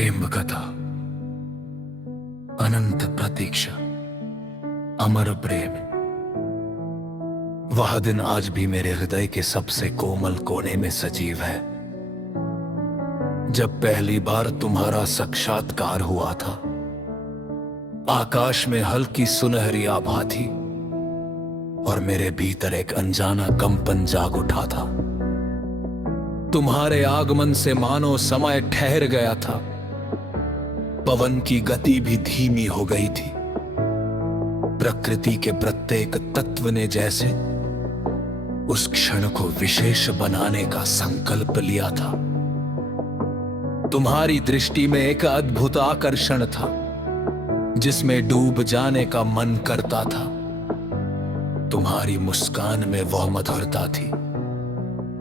प्रेम कथा, अनंत प्रतीक्षा, अमर प्रेम। वह दिन आज भी मेरे हृदय के सबसे कोमल कोने में सजीव है, जब पहली बार तुम्हारा साक्षात्कार हुआ था। आकाश में हल्की सुनहरी आभा थी और मेरे भीतर एक अनजाना कंपन जाग उठा था। तुम्हारे आगमन से मानो समय ठहर गया था, पवन की गति भी धीमी हो गई थी। प्रकृति के प्रत्येक तत्व ने जैसे उस क्षण को विशेष बनाने का संकल्प लिया था। तुम्हारी दृष्टि में एक अद्भुत आकर्षण था, जिसमें डूब जाने का मन करता था। तुम्हारी मुस्कान में वह मधुरता थी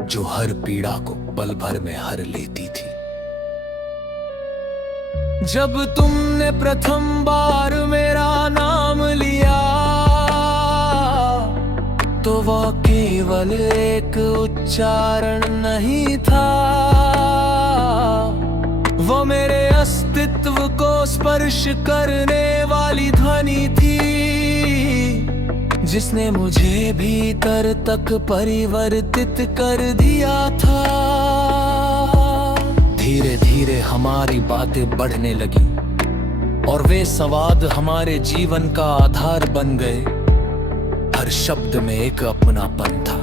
जो हर पीड़ा को पल भर में हर लेती थी। जब तुमने प्रथम बार मेरा नाम लिया, तो वह केवल एक उच्चारण नहीं था, वो मेरे अस्तित्व को स्पर्श करने वाली ध्वनि थी, जिसने मुझे भीतर तक परिवर्तित कर दिया था। धीरे धीरे हमारी बातें बढ़ने लगी और वे संवाद हमारे जीवन का आधार बन गए। हर शब्द में एक अपनापन था,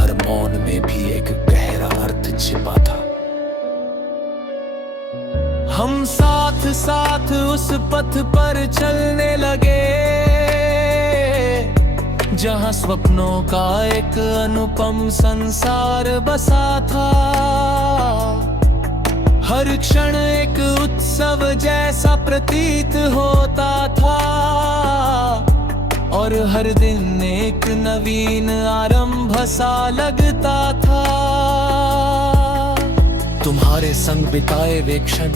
हर मौन में भी एक गहरा अर्थ छिपा था। हम साथ साथ उस पथ पर चलने लगे, जहां स्वप्नों का एक अनुपम संसार बसा था। हर क्षण एक उत्सव जैसा प्रतीत होता था और हर दिन एक नवीन आरंभ सा लगता था। तुम्हारे संग बिताए वे क्षण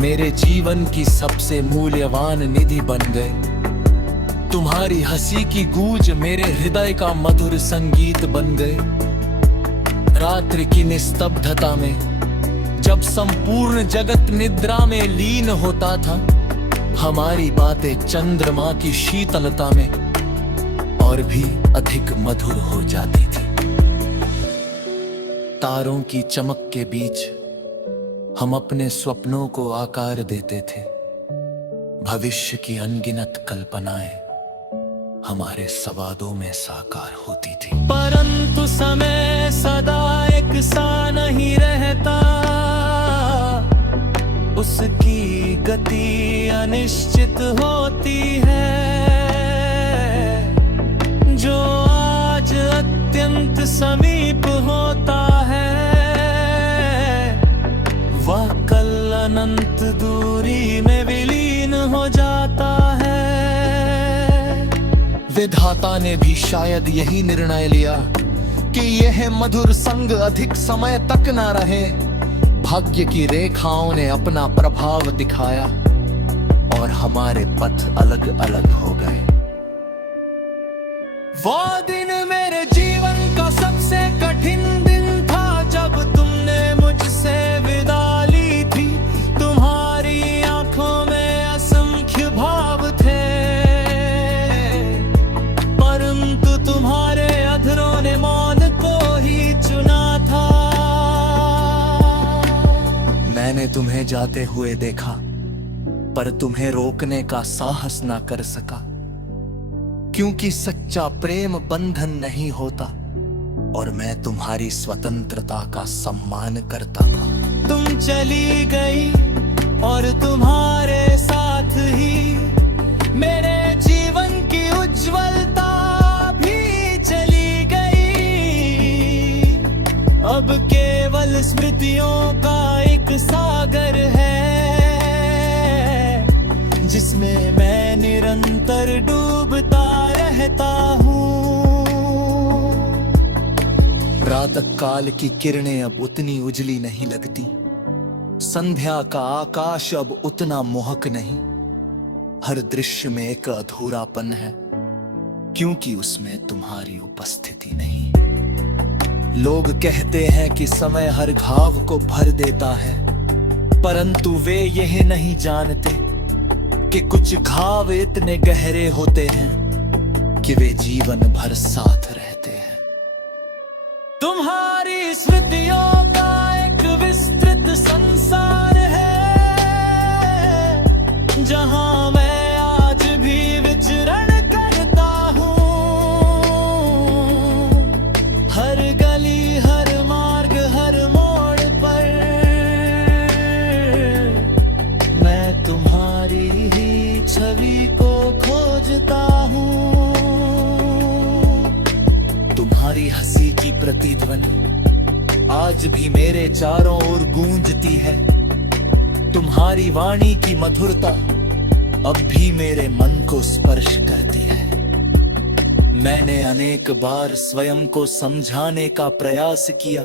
मेरे जीवन की सबसे मूल्यवान निधि बन गए। तुम्हारी हंसी की गूंज मेरे हृदय का मधुर संगीत बन गए। रात्रि की निस्तब्धता में, जब संपूर्ण जगत निद्रा में लीन होता था, हमारी बातें चंद्रमा की शीतलता में और भी अधिक मधुर हो जाती थी। तारों की चमक के बीच हम अपने स्वप्नों को आकार देते थे। भविष्य की अनगिनत कल्पनाएं हमारे संवादों में साकार होती थी। परंतु समय सदा एक सा नहीं रहता, उसकी गति अनिश्चित होती है। जो आज अत्यंत समीप होता है, वह कल अनंत दूरी में विलीन हो जाता है। विधाता ने भी शायद यही निर्णय लिया कि यह मधुर संग अधिक समय तक न रहे। भाग्य की रेखाओं ने अपना प्रभाव दिखाया और हमारे पथ अलग अलग हो गए। वो दिन मेरे जीवन का सबसे कठिन दिन था, जब तुमने मुझसे विदा ली थी। तुम्हारी आंखों में असंख्य भाव थे, परंतु तुम्हारे अधरों ने मौन को ही चुना था। मैंने तुम्हें जाते हुए देखा, पर तुम्हें रोकने का साहस ना कर सका, क्योंकि सच्चा प्रेम बंधन नहीं होता और मैं तुम्हारी स्वतंत्रता का सम्मान करता था। तुम चली गई और तुम्हारे साथ ही मेरे जीवन की उज्जवलता भी चली गई। अब केवल स्मृतियों का एक सागर है, जिसमें मैं निरंतर डूबता रहता हूँ। प्रातः काल की किरणें अब उतनी उजली नहीं लगती, संध्या का आकाश अब उतना मोहक नहीं। हर दृश्य में एक अधूरापन है, क्योंकि उसमें तुम्हारी उपस्थिति नहीं। लोग कहते हैं कि समय हर घाव को भर देता है, परंतु वे यह नहीं जानते कि कुछ घाव इतने गहरे होते हैं कि वे जीवन भर साथ रहते हैं। तुम्हारी स्मृतियों का एक विस्तृत संसार है, जहां मैं आज भी विचरण करता हूँ। हर गली, हर मार्ग, हर मोड़ पर मैं तुम्हारी ही छवि को खोजता हूँ। तुम्हारी हंसी की प्रतिध्वनि आज भी मेरे चारों ओर गूंजती है। तुम्हारी वाणी की मधुरता अब भी मेरे मन को स्पर्श करती है। मैंने अनेक बार स्वयं को समझाने का प्रयास किया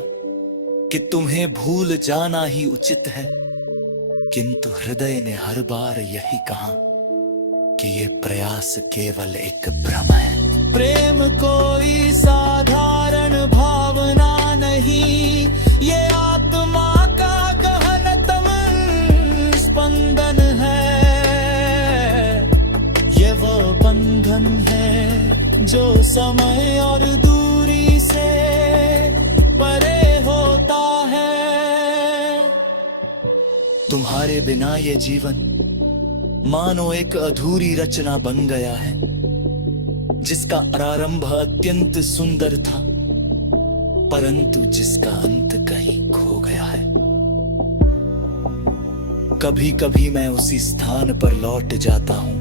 कि तुम्हें भूल जाना ही उचित है, किंतु हृदय ने हर बार यही कहा कि ये प्रयास केवल एक भ्रम है। प्रेम कोई साधारण भावना नहीं, ये आत्मा का गहनतम स्पंदन है। ये वो बंधन है जो समय और दूरी से परे होता है। तुम्हारे बिना ये जीवन मानो एक अधूरी रचना बन गया है, जिसका प्रारंभ अत्यंत सुंदर था, परंतु जिसका अंत कहीं खो गया है। कभी कभी मैं उसी स्थान पर लौट जाता हूं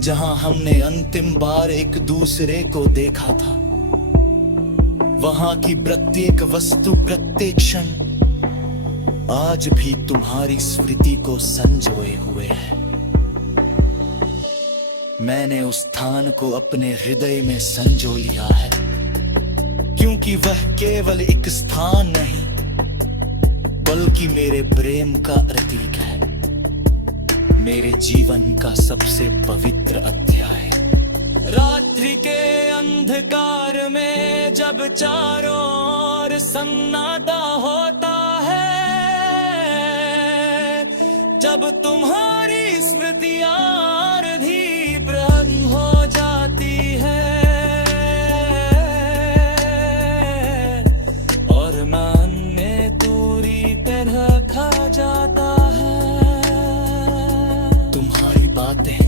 जहां हमने अंतिम बार एक दूसरे को देखा था। वहां की प्रत्येक वस्तु, प्रत्येक क्षण आज भी तुम्हारी स्मृति को संजोए हुए है। मैंने उस स्थान को अपने हृदय में संजो लिया है, क्योंकि वह केवल एक स्थान नहीं, बल्कि मेरे प्रेम का प्रतीक है, मेरे जीवन का सबसे पवित्र अध्याय। रात्रि के अंधकार में जब चारों ओर सन्नाटा होता है, जब तुम्हारी स्मृतियां हो जाती है और मन में पूरी तरह खा जाता है। तुम्हारी बातें,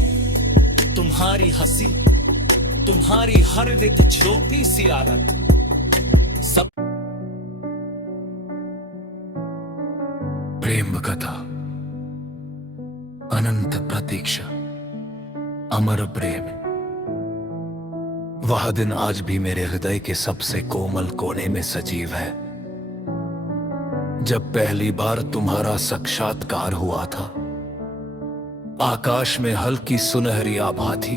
तुम्हारी हंसी, तुम्हारी हर एक छोटी सी आदत, सब प्रेम कथा, अनंत प्रतीक्षा, अमर प्रेम। वह दिन आज भी मेरे हृदय के सबसे कोमल कोने में सजीव है, जब पहली बार तुम्हारा साक्षात्कार हुआ था। आकाश में हल्की सुनहरी आभा थी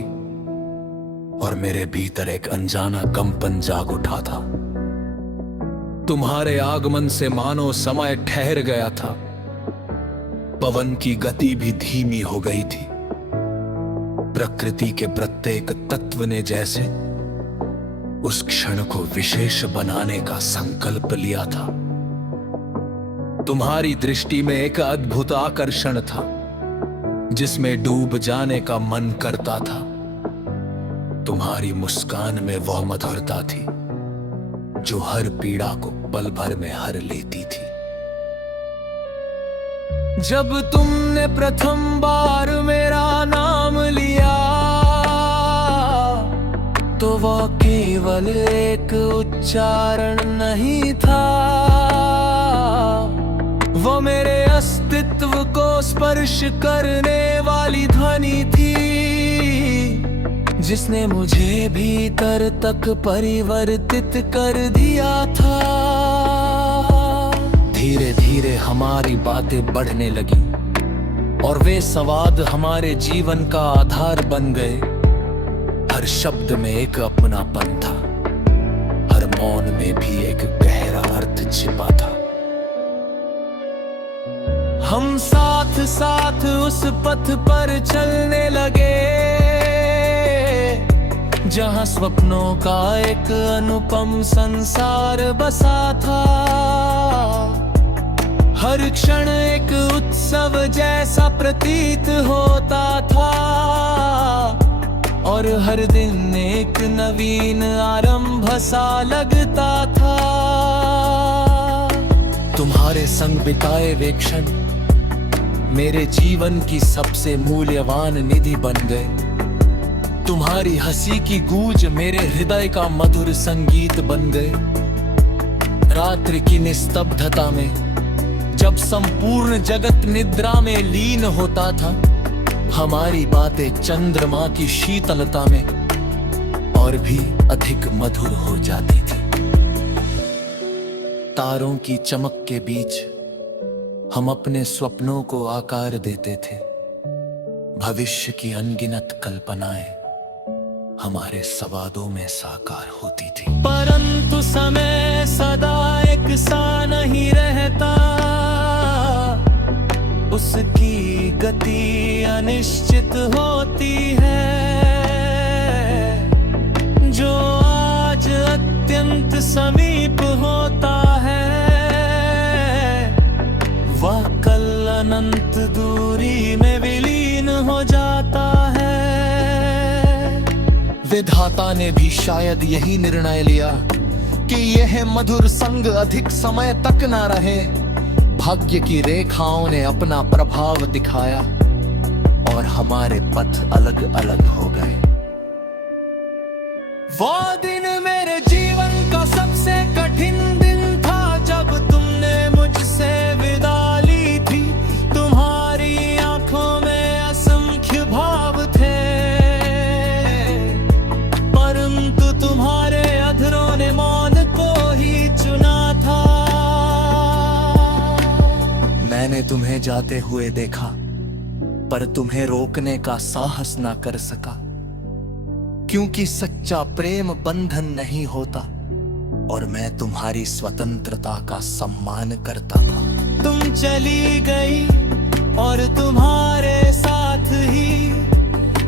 और मेरे भीतर एक अनजाना कंपन जाग उठा था। तुम्हारे आगमन से मानो समय ठहर गया था, पवन की गति भी धीमी हो गई थी। प्रकृति के प्रत्येक तत्व ने जैसे उस क्षण को विशेष बनाने का संकल्प लिया था। तुम्हारी दृष्टि में एक अद्भुत आकर्षण था, जिसमें डूब जाने का मन करता था। तुम्हारी मुस्कान में वह मधुरता थी जो हर पीड़ा को पल भर में हर लेती थी। जब तुमने प्रथम बार मेरा नाम लिया, तो वह केवल एक उच्चारण नहीं था, वो मेरे अस्तित्व को स्पर्श करने वाली ध्वनि थी, जिसने मुझे भीतर तक परिवर्तित कर दिया था। धीरे धीरे हमारी बातें बढ़ने लगी और वे संवाद हमारे जीवन का आधार बन गए। हर शब्द में एक अपनापन था, हर मौन में भी एक गहरा अर्थ छिपा था। हम साथ साथ उस पथ पर चलने लगे जहां स्वप्नों का एक अनुपम संसार बसा था। हर क्षण एक उत्सव जैसा प्रतीत होता था और हर दिन एक नवीन आरंभ सा लगता था। तुम्हारे संग बिताए वे क्षण मेरे जीवन की सबसे मूल्यवान निधि बन गए। तुम्हारी हंसी की गूंज मेरे हृदय का मधुर संगीत बन गए। रात्रि की निस्तब्धता में जब संपूर्ण जगत निद्रा में लीन होता था, हमारी बातें चंद्रमा की शीतलता में और भी अधिक मधुर हो जाती थी। तारों की चमक के बीच हम अपने स्वप्नों को आकार देते थे। भविष्य की अनगिनत कल्पनाएं हमारे संवादों में साकार होती थी। परंतु समय सदा एक सा नहीं रहता, उसकी गति अनिश्चित होती है। जो आज अत्यंत समीप होता है, वह कल अनंत दूरी में विलीन हो जाता है। विधाता ने भी शायद यही निर्णय लिया कि यह मधुर संग अधिक समय तक न रहे। भाग्य की रेखाओं ने अपना प्रभाव दिखाया और हमारे पथ अलग अलग हो गए। वो दिन मेरे जीवन का सबसे कठिन दिन था जब तुमने मुझसे विदा ली थी। तुम्हारी आंखों में असंख्य भाव थे, परंतु तुम्हारे अधरों ने मौन को ही चुना था। मैंने तुम्हें जाते हुए देखा, पर तुम्हें रोकने का साहस ना कर सका, क्योंकि सच्चा प्रेम बंधन नहीं होता और मैं तुम्हारी स्वतंत्रता का सम्मान करता था। तुम चली गई और तुम्हारे साथ ही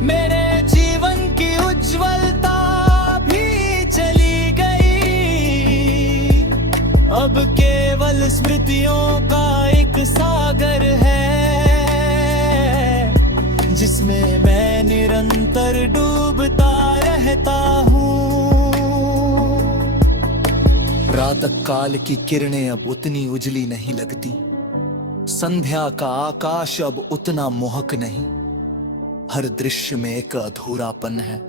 मेरे जीवन की उज्जवलता भी चली गई। अब केवल स्मृतियों का एक सागर है जिसमें मैं निरंतर डूबता रहता हूँ। प्रातः काल की किरणें अब उतनी उजली नहीं लगती, संध्या का आकाश अब उतना मोहक नहीं। हर दृश्य में एक अधूरापन है,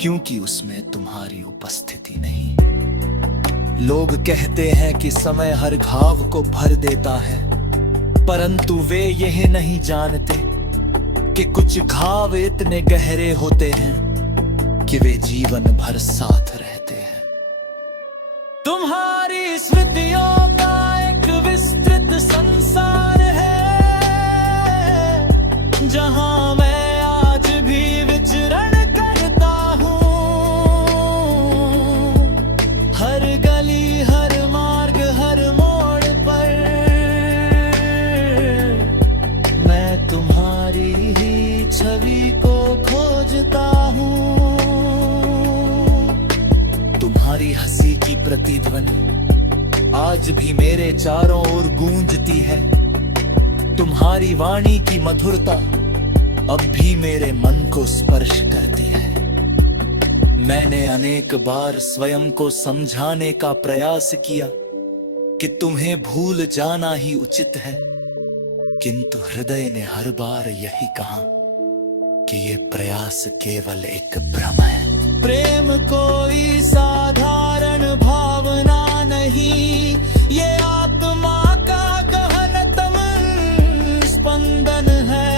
क्योंकि उसमें तुम्हारी उपस्थिति नहीं। लोग कहते हैं कि समय हर घाव को भर देता है, परंतु वे यह नहीं जानते कि कुछ घाव इतने गहरे होते हैं कि वे जीवन भर साथ रहते हैं। तुम्हारी स्मृतियों का एक विस्तृत संसार है, जहां मैं आज भी विचरण करता हूँ। हर गली, हर मार्ग, हर मोड़ पर मैं तुम्हारी ही छवि को खोजता हूँ। तुम्हारी हंसी की प्रतिध्वनि आज भी मेरे चारों ओर गूंजती है। तुम्हारी वाणी की मधुरता अब भी मेरे मन को स्पर्श करती है। मैंने अनेक बार स्वयं को समझाने का प्रयास किया कि तुम्हें भूल जाना ही उचित है, किंतु हृदय ने हर बार यही कहा कि ये प्रयास केवल एक भ्रम है। प्रेम कोई साधारण भावना नहीं, ये आत्मा का गहनतम स्पंदन है।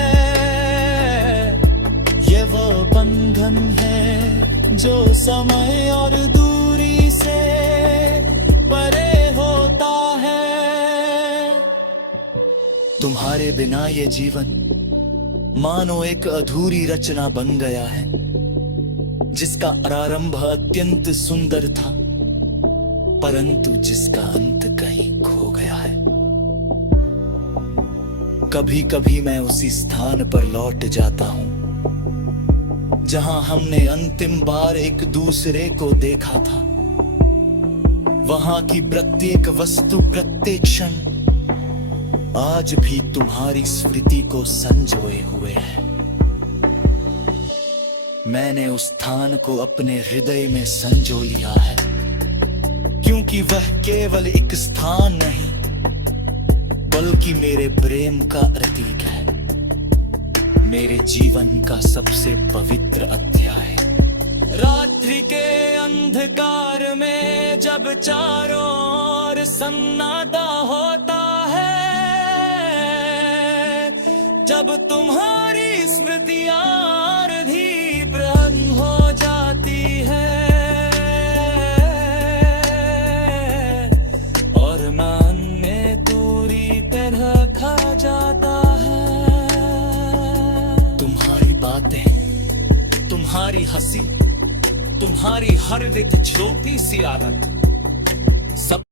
ये वो बंधन है जो समय और दूरी से परे होता है। तुम्हारे बिना ये जीवन मानो एक अधूरी रचना बन गया है, जिसका प्रारंभ अत्यंत सुंदर था, परंतु जिसका अंत कहीं खो गया है। कभी कभी मैं उसी स्थान पर लौट जाता हूं जहां हमने अंतिम बार एक दूसरे को देखा था। वहां की प्रत्येक वस्तु, प्रत्येक क्षण आज भी तुम्हारी स्मृति को संजोए हुए है। मैंने उस स्थान को अपने हृदय में संजो लिया है, क्योंकि वह केवल एक स्थान नहीं बल्कि मेरे प्रेम का प्रतीक है, मेरे जीवन का सबसे पवित्र अध्याय। रात्रि के अंधकार में जब चारों ओर सन्नाटा होता है, जब तुम्हारी स्मृतियां आरधी प्रहन हो जाती है और मन में पूरी तरह खा जाता है। तुम्हारी बातें, तुम्हारी हंसी, तुम्हारी हर एक छोटी सी आदत, सब